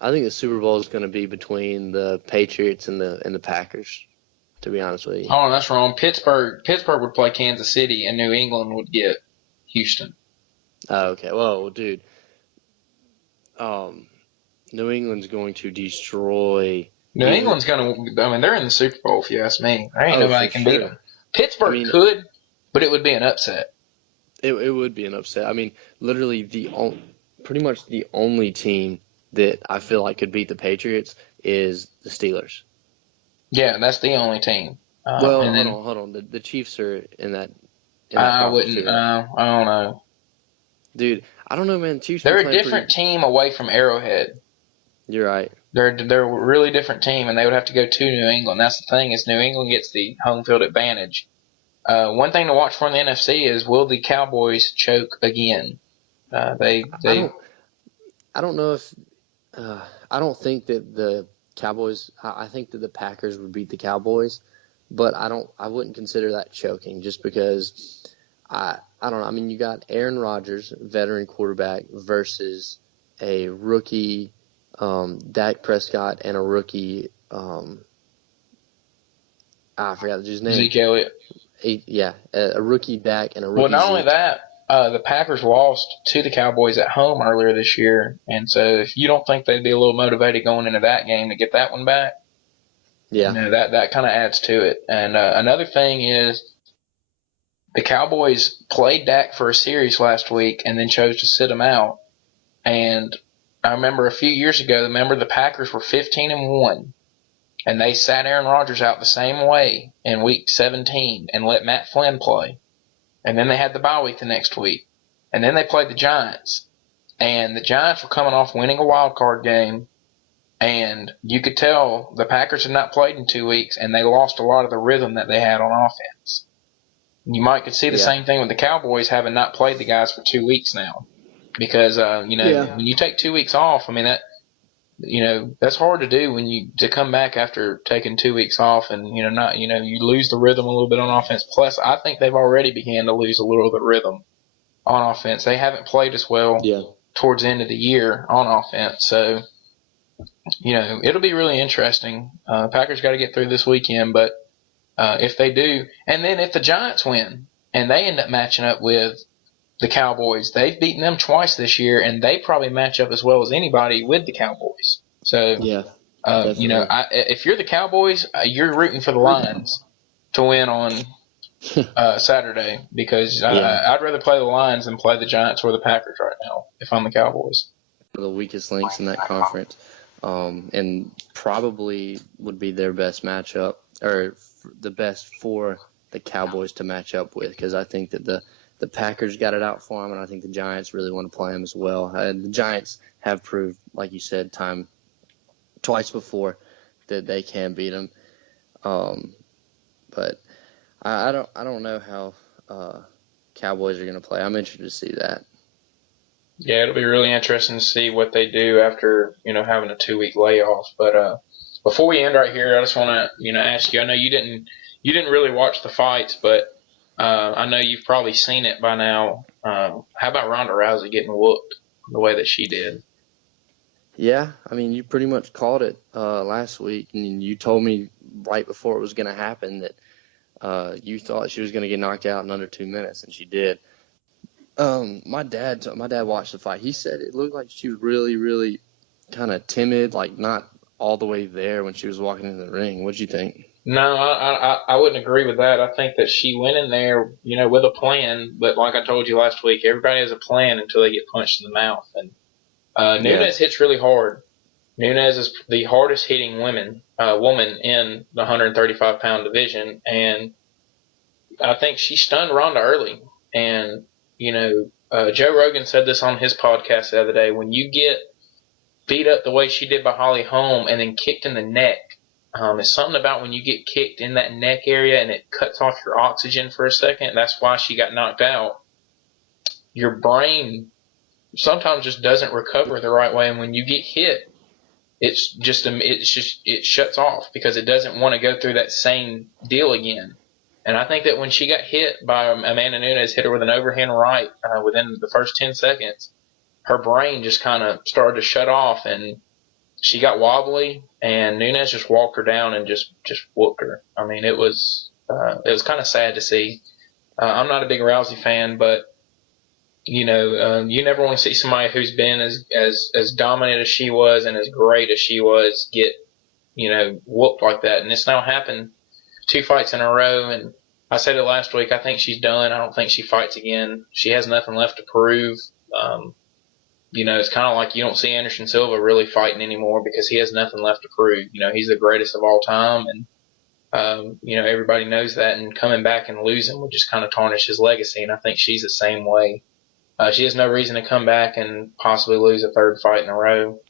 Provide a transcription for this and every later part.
I think the Super Bowl is going to be between the Patriots and the Packers. To be honest with you. Oh, that's wrong. Pittsburgh would play Kansas City, and New England would get Houston. Oh, okay. Well, dude, um, New England's going to destroy New either. England's going to, I mean, they're in the Super Bowl, if you ask me. There ain't Oh, nobody for can beat sure. them. I Pittsburgh mean, could, but it would be an upset. it would be an upset. I mean, literally pretty much the only team that I feel like could beat the Patriots is the Steelers. Yeah, that's the only team. Well, And then hold on. The Chiefs are in that I conference too, wouldn't, right? I don't know. Dude, I don't know, man. Chiefs been They're a playing different pretty. team away from Arrowhead. You're right. They're a really different team, and they would have to go to New England. That's the thing is New England gets the home field advantage. One thing to watch for in the NFC is will the Cowboys choke again? I They don't. I don't know if. I don't think that the Cowboys. I think that the Packers would beat the Cowboys, but I don't. I wouldn't consider that choking just because. I don't know. I mean, you got Aaron Rodgers, veteran quarterback, versus a rookie, Dak Prescott, and a rookie. I forgot his name. Zeke Elliott. Yeah, a rookie Dak and a Well, rookie not only Zeke. that, the Packers lost to the Cowboys at home earlier this year, and so if you don't think they'd be a little motivated going into that game to get that one back, Yeah, that kind of adds to it. And another thing is the Cowboys played Dak for a series last week and then chose to sit him out. And I remember a few years ago, the Packers were 15-1, and they sat Aaron Rodgers out the same way in Week 17 and let Matt Flynn play. And then they had the bye week the next week, and then they played the Giants, and the Giants were coming off winning a wild card game, and you could tell the Packers had not played in 2 weeks, and they lost a lot of the rhythm that they had on offense. You might could see the yeah, same thing with the Cowboys having not played the guys for 2 weeks now, because yeah. when you take 2 weeks off, I mean that's hard to do to come back after taking 2 weeks off and not you lose the rhythm a little bit on offense. Plus, I think they've already began to lose a little bit of rhythm on offense. They haven't played as well Yeah. towards the end of the year on offense, so it'll be really interesting. Packers got to get through this weekend, but if they do, and then if the Giants win and they end up matching up with the Cowboys, they've beaten them twice this year, and they probably match up as well as anybody with the Cowboys. So, Yeah, definitely. if you're the Cowboys, you're rooting for the Lions to win on Saturday because Yeah, I'd rather play the Lions than play the Giants or the Packers right now if I'm the Cowboys. the weakest links in that conference, and probably would be their best matchup, or the best for the Cowboys to match up with, because I think that the Packers got it out for them, and I think the Giants really want to play them as well. The Giants have proved, like you said, twice before that they can beat them. But I don't know how Cowboys are going to play. I'm interested to see that. Yeah, it'll be really interesting to see what they do after having a 2 week layoff. But before we end right here, I just want to ask you. I know you didn't really watch the fights, but I know you've probably seen it by now. How about Ronda Rousey getting whooped the way that she did? Yeah, I mean, you pretty much called it last week, and you told me right before it was going to happen that you thought she was going to get knocked out in under 2 minutes, and she did. My dad watched the fight. He said it looked like she was really, really kind of timid, like not all the way there when she was walking in the ring. What'd you think? No, I wouldn't agree with that. I think that she went in there, with a plan. But like I told you last week, everybody has a plan until they get punched in the mouth. And Yeah, Nunes hits really hard. Nunes is the hardest hitting woman in the 135-pound division, and I think she stunned Ronda early. And Joe Rogan said this on his podcast the other day. When you get beat up the way she did by Holly Holm and then kicked in the neck, it's something about when you get kicked in that neck area and it cuts off your oxygen for a second. That's why she got knocked out. Your brain sometimes just doesn't recover the right way, and when you get hit, it shuts off because it doesn't want to go through that same deal again. And I think that when she got hit by Amanda Nunes, hit her with an overhand right within the first 10 seconds, her brain just kind of started to shut off, and she got wobbly, and Nunes just walked her down and just whooped her. I mean, it was kind of sad to see. I'm not a big Rousey fan, but you never want to see somebody who's been as dominant as she was and as great as she was get whooped like that. And it's now happened 2 fights in a row. And I said it last week. I think she's done. I don't think she fights again. She has nothing left to prove. It's kind of like you don't see Anderson Silva really fighting anymore because he has nothing left to prove. He's the greatest of all time, and everybody knows that. And coming back and losing would just kind of tarnish his legacy. And I think she's the same way. She has no reason to come back and possibly lose a third fight in a row.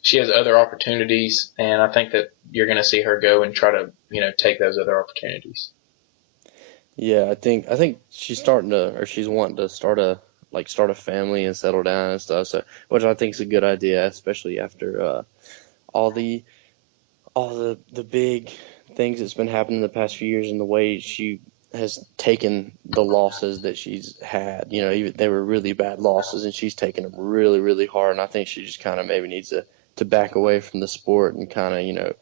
She has other opportunities, and I think that you're going to see her go and try to, take those other opportunities. Yeah, I think she's she's wanting to start a family and settle down and stuff. So, which I think is a good idea, especially after all the big things that's been happening the past few years and the way she has taken the losses that she's had. Even they were really bad losses, and she's taken them really, really hard. And I think she just kind of maybe needs to back away from the sport and kind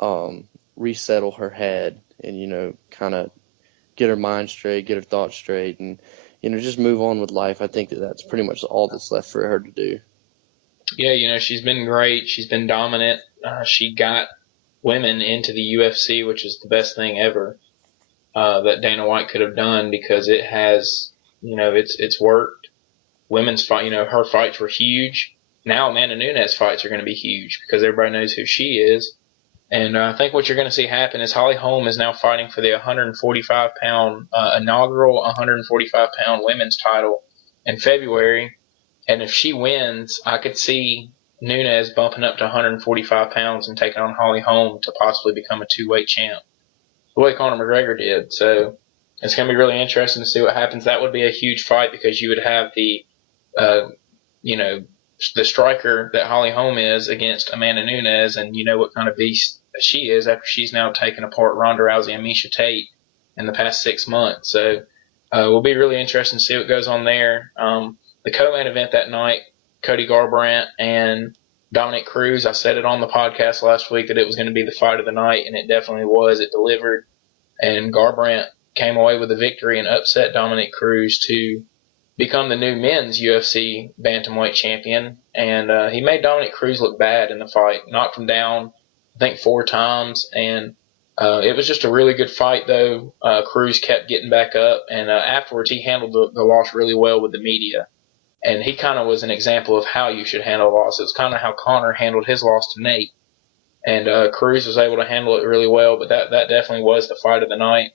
of resettle her head and kind of get her mind straight, get her thoughts straight, and just move on with life. I think that's pretty much all that's left for her to do. Yeah, she's been great. She's been dominant. She got women into the UFC, which is the best thing ever that Dana White could have done because it has, it's worked. Women's fight, her fights were huge. Now Amanda Nunes fights are going to be huge because everybody knows who she is. And I think what you're going to see happen is Holly Holm is now fighting for the 145-pound inaugural 145-pound women's title in February. And if she wins, I could see Nunes bumping up to 145 pounds and taking on Holly Holm to possibly become a two-weight champ, the way Conor McGregor did. So it's going to be really interesting to see what happens. That would be a huge fight because you would have the striker that Holly Holm is against Amanda Nunes, and you know what kind of beast she is after she's now taken apart Ronda Rousey and Miesha Tate in the past 6 months. So it will be really interesting to see what goes on there. The co-main event that night, Cody Garbrandt and Dominic Cruz, I said it on the podcast last week that it was going to be the fight of the night, and it definitely was. It delivered, and Garbrandt came away with a victory and upset Dominic Cruz to become the new men's UFC bantamweight champion. And he made Dominic Cruz look bad in the fight, knocked him down, I think 4 times, and it was just a really good fight, though. Cruz kept getting back up, and afterwards he handled the loss really well with the media. And he kind of was an example of how you should handle a loss. It's kind of how Conor handled his loss to Nate. And Cruz was able to handle it really well, but that definitely was the fight of the night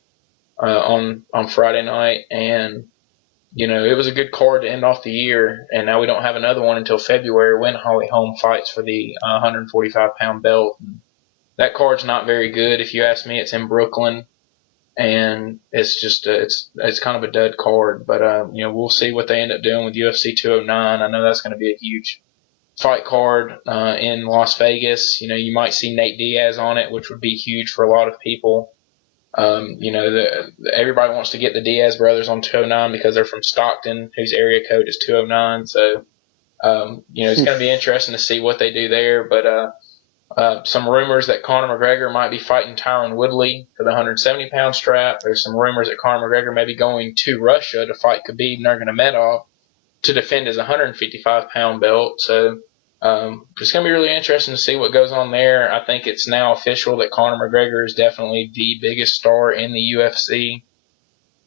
on Friday night. And, it was a good card to end off the year. And now we don't have another one until February when Holly Holm fights for the 145-pound belt. That card's not very good. If you ask me, it's in Brooklyn. And it's just it's kind of a dud card, but we'll see what they end up doing with UFC 209. I know that's going to be a huge fight card in Las Vegas. You might see Nate Diaz on it, which would be huge for a lot of people. Everybody wants to get the Diaz brothers on 209 because they're from Stockton, whose area code is 209. So it's going to be interesting to see what they do there, but. Some rumors that Conor McGregor might be fighting Tyron Woodley for the 170-pound strap. There's some rumors that Conor McGregor may be going to Russia to fight Khabib Nurmagomedov to defend his 155-pound belt. So it's going to be really interesting to see what goes on there. I think it's now official that Conor McGregor is definitely the biggest star in the UFC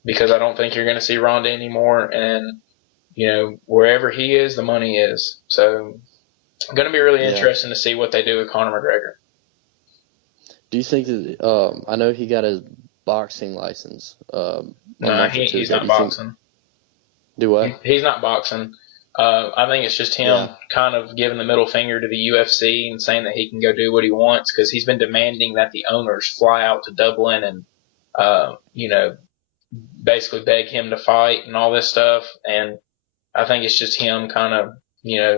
because I don't think you're going to see Ronda anymore. And, wherever he is, the money is. So going to be really interesting to see what they do with Conor McGregor. Do you think that I know he got his boxing license? No, he's not boxing. Do what? He's not boxing. I think it's just him kind of giving the middle finger to the UFC and saying that he can go do what he wants because he's been demanding that the owners fly out to Dublin and, basically beg him to fight and all this stuff. And I think it's just him kind of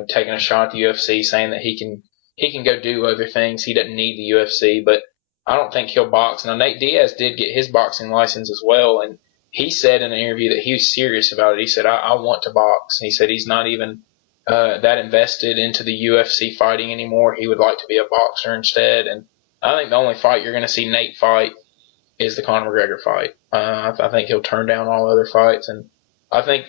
taking a shot at the UFC, saying that he can go do other things. He doesn't need the UFC, but I don't think he'll box. Now, Nate Diaz did get his boxing license as well, and he said in an interview that he was serious about it. He said, I want to box. He said he's not even that invested into the UFC fighting anymore. He would like to be a boxer instead. And I think the only fight you're going to see Nate fight is the Conor McGregor fight. I think he'll turn down all other fights. And I think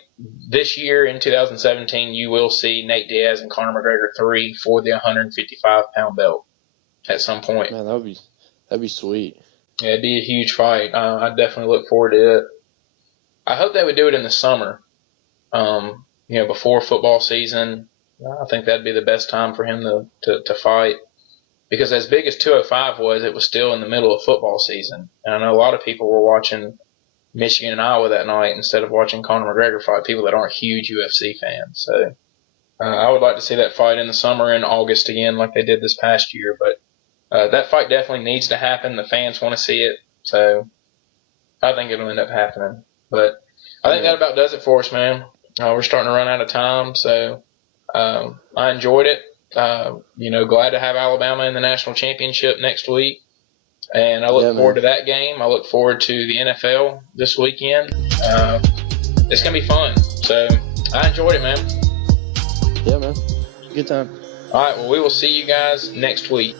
this year in 2017, you will see Nate Diaz and Conor McGregor 3 for the 155-pound belt at some point. Man, that'd be sweet. Yeah, it'd be a huge fight. I definitely look forward to it. I hope they would do it in the summer. Before football season. I think that'd be the best time for him to fight. Because as big as 205 was, it was still in the middle of football season. And I know a lot of people were watching Michigan and Iowa that night instead of watching Conor McGregor fight, people that aren't huge UFC fans. So I would like to see that fight in the summer in August again like they did this past year. But that fight definitely needs to happen. The fans want to see it. So I think it'll end up happening. But I think that about does it for us, man. We're starting to run out of time. So I enjoyed it. Glad to have Alabama in the national championship next week. And I look forward to that game. I look forward to the NFL this weekend. It's going to be fun. So I enjoyed it, man. Yeah, man. Good time. All right. Well, we will see you guys next week.